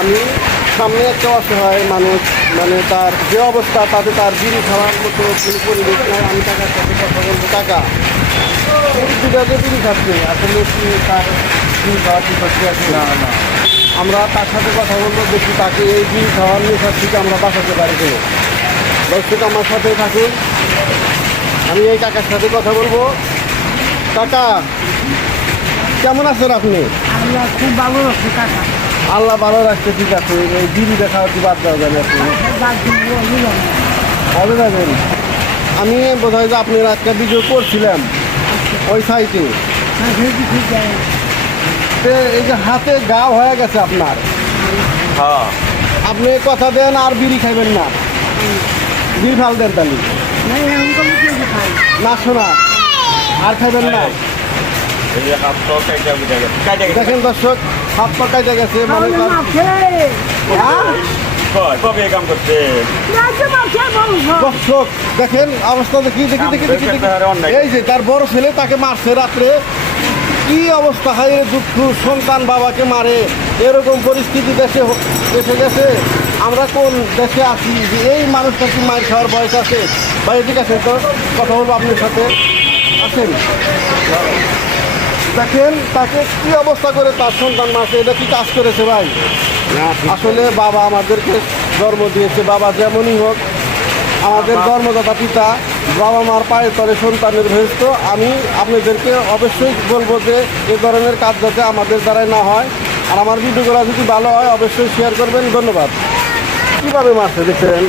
আমি সামনে একটা অসহায় মানুষ, মানে তার যে অবস্থা তাতে তার বিড়ি খাওয়ার মতো কোনো পরিবেশ নাই। আমি টাকার সাথে কথা বলবো, টাকা দুটা যে বিড়ি খাচ্ছে আসলে কি তার বিড়ি খাওয়ার কি করতে আছে? না না, আমরা তার সাথে কথা বলবো, দেখি তাকে এই বিড়ি খাওয়ার নেশার থেকে আমরা বাঁচাতে পারি কিনা। দর্শক আমার সাথে থাকুন, আমি এই কাকার সাথে কথা বলবো। কাকা কেমন আছেন আপনি? আল্লাহ খুব ভালো রাখছে কাকা। আল্লাহ ভালো রাখছে, ঠিক আছে। এই বিড়ি দেখা কি বাদ দেওয়া যাবে? আপনি ভালো যাবেন। আমি বোধ হয় যে আপনার একটা ভিডিও করছিলাম ওই সাইটে, এই যে হাতে গা হয়ে গেছে আপনার, হ্যাঁ আপনি কথা দেন আর বিড়ি খাইবেন না, বিড়ি ফাল দেন তালি না, শোনা আর খাইবেন না। এই যে হাত তো কাইটা বুঝা গেছে, কাইটা গেছে। দেখেন দর্শক, হাত পা কাইটা গেছে, মানে হ্যাঁ? কবে এই কাম করছে? দর্শক দেখেন অবস্থা, দেখি দেখি দেখি দেখি দেখি। এই যে তার বড় ছেলে তাকে মারছে রাত্রে, কি অবস্থা হয় রে, দুঃখ সন্তান বাবাকে মারে, এরকম পরিস্থিতি দেশে এসে গেছে। আমরা কোন দেশে আছি যে এই মানুষটা কি মার খাওয়ার বয়স আছে? ভাই ঠিক আছে, তো কথা বলবো আপনার সাথে, আসেন। দেখেন তাকে কি অবস্থা করে তার সন্তান মারছে, এটা কি কাজ করেছে ভাই? আসলে বাবা আমাদেরকে জন্ম দিয়েছে, বাবা যেমনই হোক আমাদের জন্মদাতা পিতা, বাবা মার পায়ের তলে সন্তানের ভেস্ত। আমি আপনাদেরকে অবশ্যই বলবো যে এ ধরনের কাজ যাতে আমাদের দ্বারাই না হয়। আর আমার ভিডিওগুলো যদি ভালো হয় অবশ্যই শেয়ার করবেন। ধন্যবাদ। কীভাবে মারছে দেখছেন?